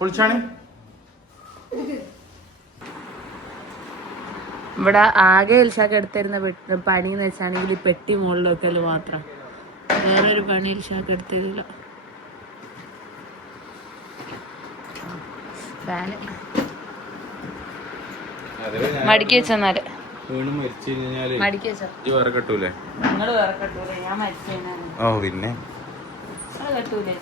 പൊളിച്ചാണ്. ഇവിടെ ആകെ ഇൽഷാക്ക് എടുത്തിരുന്ന പണി എന്ന് വെച്ചാണെങ്കിൽ പെട്ടി മുകളിൽ വെക്കല് മാത്രം. വേറൊരു പണി ഇൽഷാക്ക് എടുത്തിരുന്നില്ല. ഫാന് മടിക്കി വെച്ചെന്നാല് മടിക്കി വെച്ചോ. വേറെ കെട്ടൂലേ? നിങ്ങള് വേറെ കെട്ടൂലേ? ഞാൻ മരിച്ചു. ഓ പിന്നെ കെട്ടൂലേ?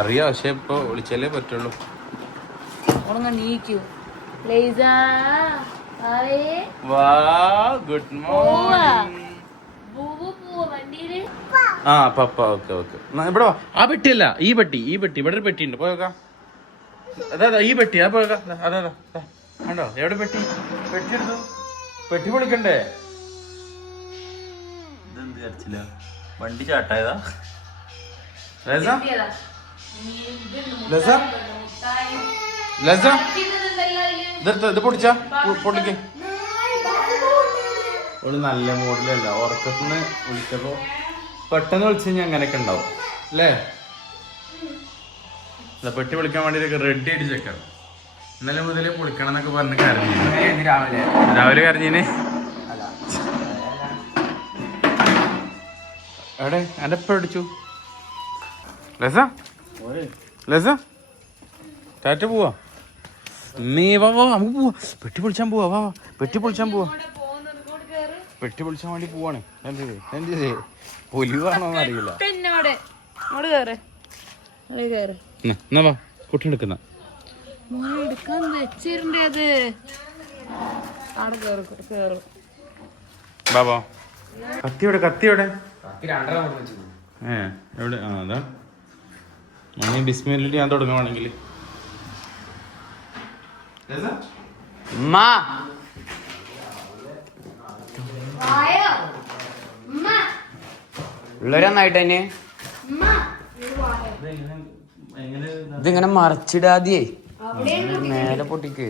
അറിയാം, പക്ഷെ ഇപ്പൊ വിളിച്ചാലേ പറ്റുള്ളൂ. നീക്കൂ. Good morning. ആ പപ്പ ഓക്കെ ഓക്കെ. ഇവിടെ ആ പെട്ടിയല്ല, ഈ പെട്ടി ഇവിടെ ഒരു പെട്ടി ഉണ്ട്, പോയോക്കാം. അതാ ഈ പെട്ടി, ആ പോയോക്കാം. അതാ കണ്ടോ എവിടെ പെട്ടി? പെട്ടി എടുത്തു. പെട്ടി പൊളിക്കണ്ടേ? ഇതെന്ത് കരച്ചില്ല? വണ്ടി ചാട്ടായതാ? ഇത് പൊടിച്ചാ പൊളിക്ക. ഒരു നല്ല മോഡലല്ല, ഉറക്കത്തിന് വിളിച്ചപ്പോ പെട്ടെന്ന് വിളിച്ചു കഴിഞ്ഞാൽ അങ്ങനെയൊക്കെ ഉണ്ടാവും അല്ലേ? പെട്ടി വിളിക്കാൻ വേണ്ടി റെഡി ആയിട്ട് ചെക്കാം. ഇന്നലെ മുതലേ പൊളിക്കണം എന്നൊക്കെ പറഞ്ഞ് കരഞ്ഞു. രാവിലെ കരഞ്ഞീന്. എവിടെ എൻ്റെ എപ്പ അടിച്ചു? ലസ ടാറ്റ പോവാ. വാ നമുക്ക് പോവാ. പെട്ടി പൊളിച്ചാൻ പോവാ. വാ പെട്ടി പൊളിച്ചാൻ പോവാ. പെട്ടി പൊളിച്ചാൻ വേണ്ടി പോവാണ്. എന്ത് പൊലിവാണോന്ന് അറിയില്ല. എന്നാ വാ കുട്ടി എടുക്കുന്ന ബാബാ. കത്തിയോടെ കത്തിയോടെ എവിടെ? ആ അതാ മണി ബിസ്മില്ലിട്ട് ഞാൻ തുടങ്ങുവാണെങ്കിൽ ഉള്ളവരന്നായിട്ട് തന്നെ ഇതിങ്ങനെ മറച്ചിടാതിയേ നേരെ പൊട്ടിക്ക്.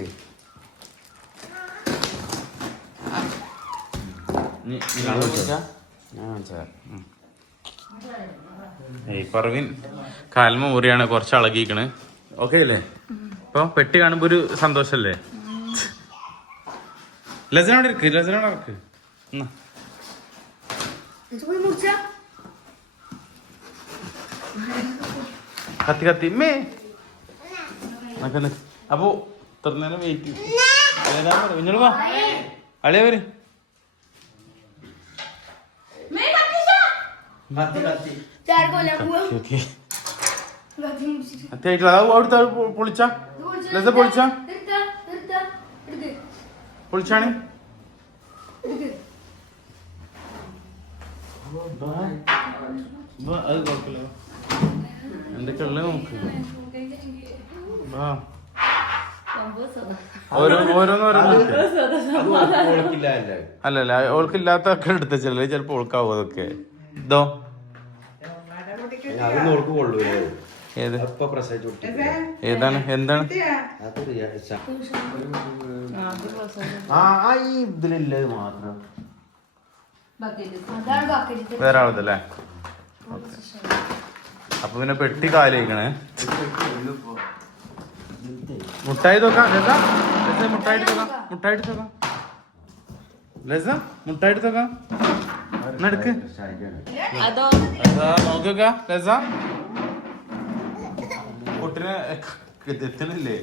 പറവിൻ കാൽമ മുറിയാണ്, കുറച്ച് അളകിക്കണ്. ഓക്കെ അല്ലേ? ഇപ്പൊ പെട്ടി കാണുമ്പോ ഒരു സന്തോഷല്ലേ? ലസനോട് ഇരിക്ക്, ലസനോട് ഇറക്ക്. കത്തി കത്തി മേ. അപ്പൊ ഇത്ര നേരം വെയിറ്റ് കുഞ്ഞോള് വാ. അളിയ വര്. അവിടുത്തെ പൊളിച്ച ലസ പൊളിച്ച പൊളിച്ചാണ്. അത് കുഴപ്പമില്ല. എന്തൊക്കെ ഉള്ളത് നോക്ക്. അല്ലല്ല ഓൾക്കില്ലാത്തൊക്കെ എടുത്തല്ലേ ചിലപ്പോ ഓൾക്കാവും അതൊക്കെ. ഇതോ ഏത് ഏതാണ് എന്താണ് ഇതിലുള്ളത് മാത്രം വേറെ ആളതല്ലേ? അപ്പൊ പിന്നെ പെട്ടി കാലിക്കണേ. മുട്ടായി നോക്കാം ലസ. മുട്ടായി നോക്കാം ലസ. മുട്ടായി നോക്കാം. എടുക്ക്. നോക്കുക ലസ. കുട്ടിനെ എത്തണില്ലേ?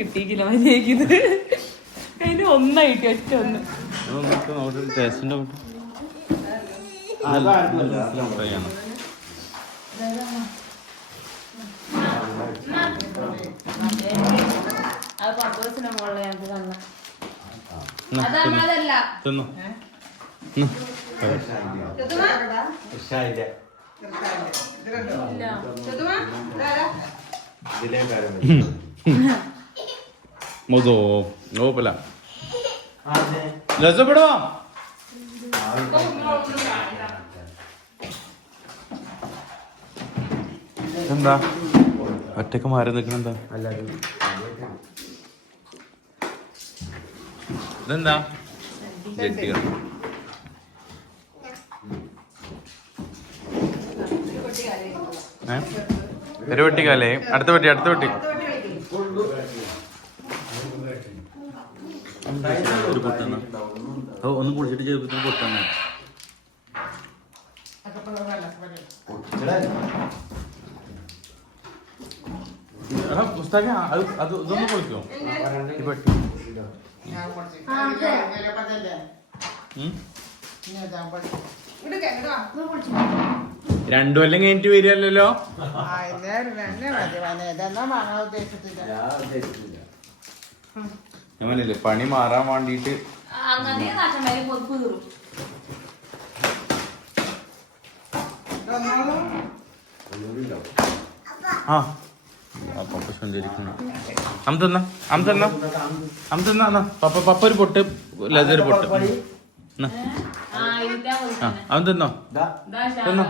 കിട്ടിയില്ല മര്യാദ. അതിന് ഒന്നായിട്ട് ഒറ്റ ഒന്ന് ടേസ്റ്റിന്റെ Modo, opala. Lazo bado. എന്താ ഒറ്റക്ക് മാറി നിൽക്കണെന്താ? ഇതെന്താ ജെട്ടികൾ ഒരു വെട്ടിക്കാലേ അടുത്ത വെട്ടി ഒരു പൊട്ടെണ്ണ ഒന്ന് പൊളിച്ചിട്ട് ചെറുപ്പത്തിന് പൊട്ടെണ്ണ പുസ്തകം അത് ഇതൊന്ന് പൊളിക്കോ ഈ പെട്ടി രണ്ടു കൊല്ലം കഴിഞ്ഞിട്ട് വരികയല്ലോ ഞാൻ പറഞ്ഞില്ലേ പണി മാറാൻ വേണ്ടിട്ട് ആ പപ്പ സഞ്ചരിക്കുന്നു പപ്പ ഒരു പൊട്ട് ലതൊരു പൊട്ട് അവൻ തിന്നോ തിന്നോ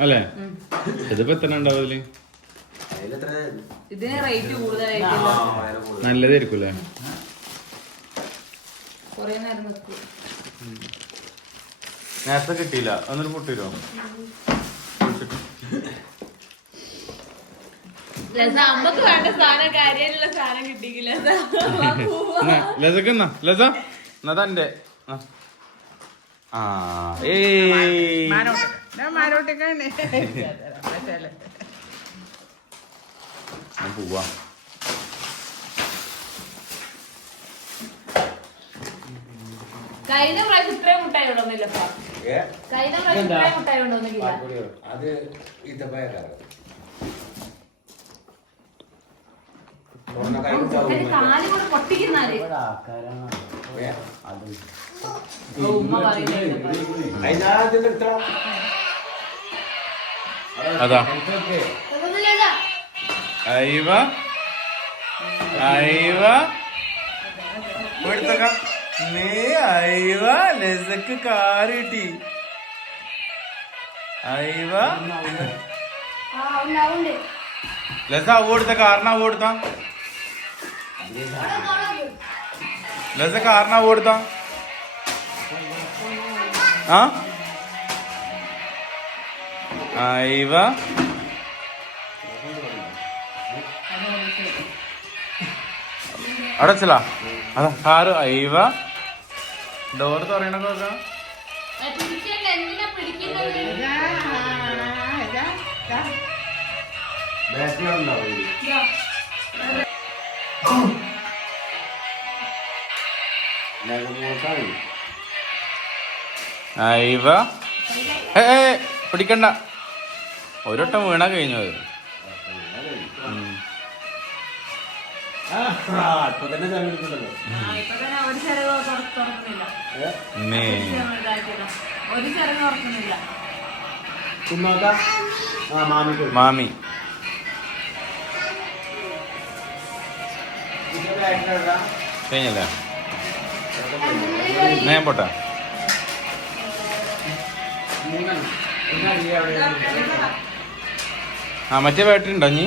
അല്ലേ ഇതിപ്പോ എത്ര ഉണ്ടാവില്ലേ നല്ലതായിരിക്കൂല്ലേ നേരത്തെ കിട്ടിയില്ല എന്നിട്ട് പൊട്ടിരോ ലസന്റെ പോവാ കഴിഞ്ഞ പ്രാവശ്യം ഇത്രയും മുട്ടായി ഉണ്ടോന്നില്ലപ്പാ കഴിഞ്ഞ പ്രാവശ്യം ഇത്രയും മുട്ടായി ഉണ്ടോന്നില്ല അത് കാല് കൂടെ പൊട്ടിക്കുന്നാല് ഉമ്മ അതാ അയവ അയവ ലസക്ക് കാറ് കിട്ടി അയവ ലസ അവ കൊടുത്ത കാറിന് അവ കൊടുത്ത ലസ കാറിന് അവ കൊടുത്ത ആ അയവ അടച്ചല്ല അതാ കാറ് അയവ ഡോർ തുറയണോ അയവ പിടിക്കണ്ട ഒരൊട്ടം വീണ കഴിഞ്ഞത് മാമി കഴിഞ്ഞല്ലേ ഞാൻ പോട്ടെ ആ മറ്റേ ബാറ്ററി ഉണ്ടോ നീ